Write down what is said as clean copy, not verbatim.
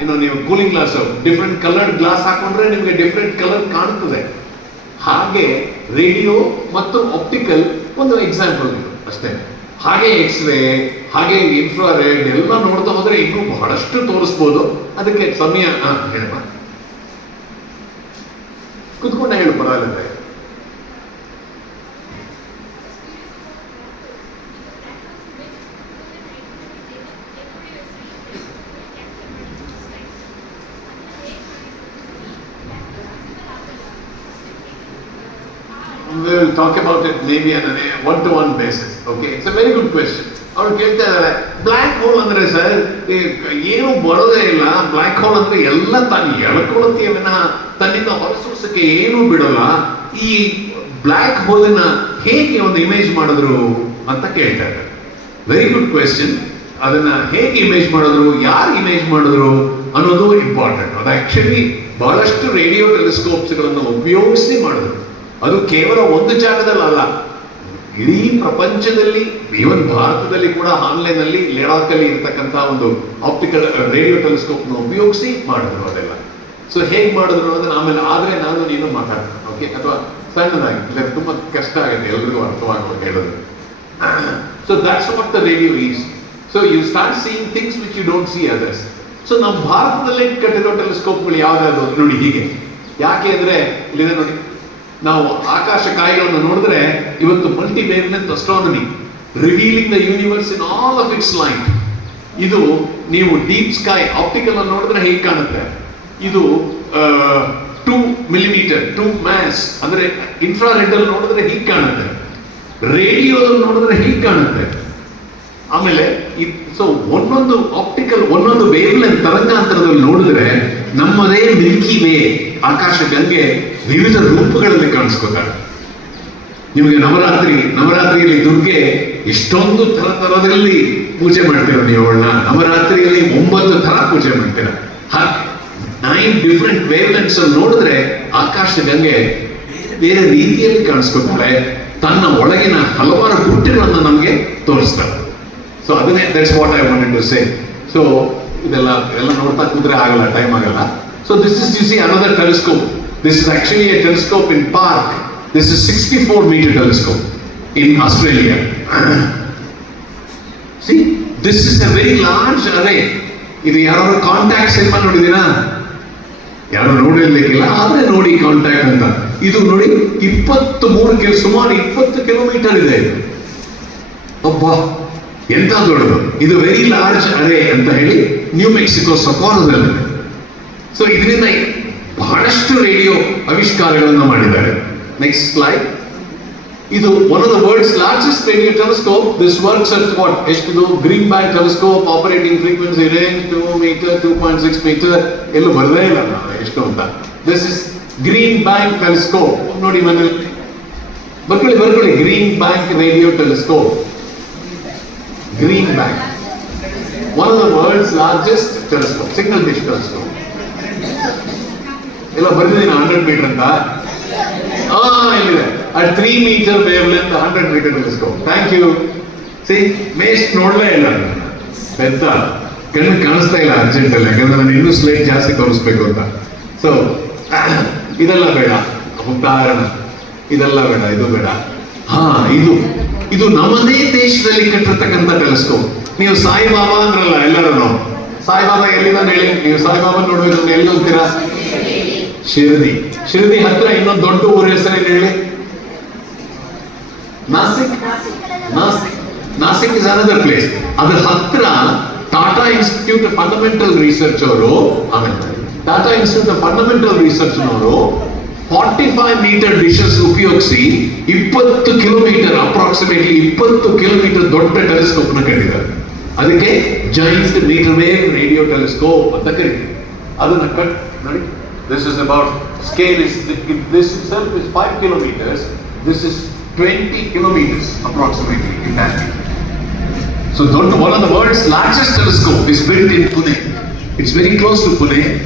ಇನ್ನು ನೀವು cooling glass different coloured glass ಹಾಕೊಂಡ್ರೆ ನಿಮಗೆ ಡಿಫ್ರೆಂಟ್ ಕಲರ್ ಕಾಣುತ್ತದೆ. ಹಾಗೆ ರೇಡಿಯೋ ಮತ್ತು ಆಪ್ಟಿಕಲ್ ಒಂದು ಎಕ್ಸಾಂಪಲ್ ಇದು ಅಷ್ಟೇ. ಹಾಗೆ ಎಕ್ಸ್ರೇ, ಹಾಗೆ ಇನ್ಫ್ರಾರೆಡ್ ಎಲ್ಲ ನೋಡ್ತಾ ಹೋದ್ರೆ ಇನ್ನೂ ಬಹಳಷ್ಟು ತೋರಿಸ್ಬೋದು. ಅದಕ್ಕೆ ಸಮಯ ಹೇಳಮ್ಮ, ಕುತ್ಕೊಂಡ ಹೇಳು ಪರವಾಗಿಲ್ಲ. We will talk about it maybe on a one-to-one basis. Okay, it's a very good question. ಅವ್ರು ಕೇಳ್ತಾ ಇದ್ದಾರೆ, ಬ್ಲ್ಯಾಕ್ ಹೋಲ್ ಅಂದ್ರೆ ಸರ್ ಏನು ಬರೋದೇ ಇಲ್ಲ, ಬ್ಲ್ಯಾಕ್ ಹೋಲ್ ಅಂದ್ರೆ ಎಲ್ಲ ತಾನು ಎಳ್ಕೊಳತ್ತೀಯ ವಿನಃ ತನ್ನಿಂದ ಹೊರಸೂಸಕ್ಕೆ ಏನೂ ಬಿಡಲ್ಲ. ಈ ಬ್ಲ್ಯಾಕ್ ಹೋಲನ್ನ ಹೇಗೆ ಒಂದು ಇಮೇಜ್ ಮಾಡಿದ್ರು ಅಂತ ಕೇಳ್ತಾ ಇದ್ದಾರೆ. Very good question. ಅದನ್ನ ಹೇಗೆ ಇಮೇಜ್ ಮಾಡಿದ್ರು, ಯಾರು ಇಮೇಜ್ ಮಾಡಿದ್ರು ಅನ್ನೋದು ಇಂಪಾರ್ಟೆಂಟ್. ಅದು ಆಕ್ಚುಲಿ ಬಹಳಷ್ಟು ರೇಡಿಯೋ ಟೆಲಿಸ್ಕೋಪ್ಸ್ಗಳನ್ನು ಉಪಯೋಗಿಸಿ ಮಾಡಿದ್ರು. ಅದು ಕೇವಲ ಒಂದು ಜಾಗದಲ್ಲಿ ಅಲ್ಲ, ಇಡೀ ಪ್ರಪಂಚದಲ್ಲಿ, ಈವನ್ ಭಾರತದಲ್ಲಿ ಕೂಡ ಆನ್ಲೈನ್ ಅಲ್ಲಿ ಲಡಾಖಲ್ಲಿ ಇರ್ತಕ್ಕಂಥ ಒಂದು ಆಪ್ಟಿಕಲ್ ರೇಡಿಯೋ ಟೆಲಿಸ್ಕೋಪ್ ನ ಉಪಯೋಗಿಸಿ ಮಾಡಿದ್ರು ಅದೆಲ್ಲ. ಸೊ ಹೇಗೆ ಮಾಡಿದ್ರು ಅದನ್ನ ಆಮೇಲೆ ಆದ್ರೆ ನಾನು ನೀನು ಮಾತಾಡ್ತೀನಿ, ಓಕೆ? ಅಥವಾ ಸಣ್ಣದಾಗಿ, ಇಲ್ಲ ತುಂಬಾ ಕಷ್ಟ ಆಗುತ್ತೆ ಎಲ್ರಿಗೂ ಅರ್ಥವಾಗುವ ಹೇಳೋದು. So that's what the radio is. So you start seeing things which you don't see others. So ನಮ್ಮ ಭಾರತದಲ್ಲಿ ಕಟ್ಟಿರೋ ಟೆಲಿಸ್ಕೋಪ್ಗಳು ಯಾವ್ದಾದ್ರು ನೋಡಿ ಹೀಗೆ. ಯಾಕೆ ಅಂದ್ರೆ ಇಲ್ಲಿದೆ ನೋಡಿ, ನಾವು ಆಕಾಶ ಕಾಯಗಳನ್ನು ನೋಡಿದ್ರೆ ಇವತ್ತು multi wavelength astronomy, revealing the universe in all of it's light. ಇದು ನೀವು ಡೀಪ್ ಸ್ಕೈ ಆಪ್ಟಿಕಲ್ ಅನ್ನು ನೋಡಿದ್ರೆ ಹೇಗೆ ಕಾಣುತ್ತೆ, ಇದು 2 ಮಿಲಿಮೀಟರ್ 2 ಮ್ಯಾಸ್ ಅಂದ್ರೆ ಇನ್ಫ್ರಾರೆಡ್ ಅಲ್ಲಿ ನೋಡಿದ್ರೆ ಹೀಗೆ ಕಾಣುತ್ತೆ, ರೇಡಿಯೋದಲ್ಲಿ ನೋಡಿದ್ರೆ ಹೀಗೆ ಕಾಣುತ್ತೆ. ಆಮೇಲೆ ಸೊ ಒಂದೊಂದು ಆಪ್ಟಿಕಲ್ ಒಂದೊಂದು ವೇವ್ಲೆಂತ್ ತರಂಗಾಂತರದಲ್ಲಿ ನೋಡಿದ್ರೆ ನಮ್ಮದೇ ಮಿಲ್ಕಿ ವೇ ಆಕಾಶ ಗಂಗೆ ವಿವಿಧ ರೂಪಗಳಲ್ಲಿ ಕಾಣಿಸ್ಕೊತಾರೆ. ನಿಮಗೆ ನವರಾತ್ರಿಯಲ್ಲಿ ದುರ್ಗೆ ಎಷ್ಟೊಂದು ತರದಲ್ಲಿ ಪೂಜೆ ಮಾಡ್ತೀರ ನೀವು ಅವಳನ್ನ. ನವರಾತ್ರಿಯಲ್ಲಿ 9 ತರ ಪೂಜೆ ಮಾಡ್ತೀರ. 9 ಡಿಫ್ರೆಂಟ್ ವೇವ್ಲೆಂಟ್ಸ್ ಅಲ್ಲಿ ನೋಡಿದ್ರೆ ಆಕಾಶ ಗಂಗೆ ಬೇರೆ ರೀತಿಯಲ್ಲಿ ಕಾಣಿಸ್ಕೊತಾಳೆ. ತನ್ನ ಒಳಗಿನ ಹಲವಾರು ಗುಟ್ಟುಗಳನ್ನು ನಮಗೆ ತೋರಿಸ್ತಾರೆ. ಸೊ ಅದನ್ನೇ that's what I wanted to say. So ಇದೆಲ್ಲ ನೋಡ್ತಾ ಕೂತ್ರೆ ಆಗಲ್ಲ, ಟೈಮ್ ಆಗಲ್ಲ. So this is you see another telescope. This is actually a telescope in Park. This is 64-meter telescope in Australia. See, this is a very large array. ಇದು ಯಾರು contact cinema ನೋಡಿದೀರಾ? ಯಾರು ನೋಡಿರ್ಲಿಕ್ಕಿಲ್ಲ, ಆದ್ರೆ ನೋಡಿ ಕಾಂಟ್ಯಾಕ್ಟ್ ಅಂತ. ಇದು ನೋಡಿ 23 ಸುಮಾರು 20 ಕಿಲೋಮೀಟರ್ ಇದೆ. ಅಬ್ಬಾ ಎಂತ ದೊಡ್ಡದು ಇದು. ವೆರಿ ಲಾರ್ಜ್ ಅರೇ ಅಂತ ಹೇಳಿ ನ್ಯೂ ಮೆಕ್ಸಿಕೋ ಸೊಕಾರದಲ್ಲಿ. ಸೊ ಇದರಿಂದ ಬಹಳಷ್ಟು ರೇಡಿಯೋ ಆವಿಷ್ಕಾರಗಳನ್ನು ಮಾಡಿದ್ದಾರೆ. Next slide. ಇದು one of the world's largest radio telescope. This works at what ಎಷ್ಟು Green Bank telescope operating frequency range 2 metre 2.6 metre. ಎಲ್ಲೂ ಬರದೇ ಇಲ್ಲ ನಾನು ಎಷ್ಟು ಅಂತ. This is Green Bank telescope. ನೋಡಿ ಮನೇಲಿ ಬರ್ಕೊಳ್ಳಿ Green Bank radio telescope. Green Bank one of the world's largest telescope, single dish telescope. ಎಲ್ಲ ಬರ್ತಿದ್ದೀನಿ 100 ಮೀಟರ್ ಅಂತ. ಇಲ್ಲಿದೆ at 3 metre wavelength 100 metre telescope. Thank you. ಸಿ ಮೇಸ್ಟ್ ನೋಡ್ಲೇ ಇಲ್ಲ, ಪೆದ್ದ ಕಣ್ಣು ಕಾಣಿಸ್ತಾ ಇಲ್ಲ ಅರ್ಜೆಂಟ್ ಅಲ್ಲಿ, ಯಾಕಂದ್ರೆ ನಾನು ಇನ್ನೂ ಸ್ಲೈಡ್ ಜಾಸ್ತಿ ತೋರಿಸ್ಬೇಕು ಅಂತ. ಸೊ ಇದೆಲ್ಲ ಬೇಡ, ಉದಾಹರಣ ಇದೆಲ್ಲ ಬೇಡ, ಇದು ಬೇಡ. ಇದು ನಮ್ಮದೇ ದೇಶದಲ್ಲಿ ಕಟ್ಟಿರ್ತಕ್ಕಂಥ ಟೆಲಿಸ್ಕೋಪ್. ನೀವು ಸಾಯಿಬಾಬಾ ಅಂದ್ರಲ್ಲ ಎಲ್ಲರೂ. ಸಾಯಿಬಾಬಾ ಎಲ್ಲಿದ್ದಾನೆ ಹೇಳಿ? ನೀವು ಸಾಯಿಬಾಬಾ ನೋಡ್ಬೇಕು ಎಲ್ಲಿ ಹೋಗ್ತೀರಾ? ಶಿರಡಿ ಹತ್ರ ಇನ್ನೊಂದು ದೊಡ್ಡ ಊರ ಹೆಸರೇನು ಹೇಳಿ? Nashik is another place. ಅದ್ರ ಹತ್ರ Tata Institute of Fundamental Research ಅವರು 45 ಮೀಟರ್ ಡಿಶಸ್ ಉಪಯೋಗಿಸಿ 20 ಕಿಲೋಮೀಟರ್ ಅಪ್ರಾಕ್ಸಿಮೇಟ್ಲಿ 20 ಕಿಲೋಮೀಟರ್ ದೊಡ್ಡ ಟೆಲಿಸ್ಕೋಪ್ ನ ಕಟ್ಟಿದ್ದಾರೆ. ಅದಕ್ಕೆ joint metre wave radio telescope ಅಂತ ಕರೀತೀವಿ. ಅದನ್ನ ನೋಡಿ, this is about scale is this itself is 5 kilometers. This is 20 kilometers approximately in diameter. So one of the world's largest telescope is built in Pune. It's very close to Pune.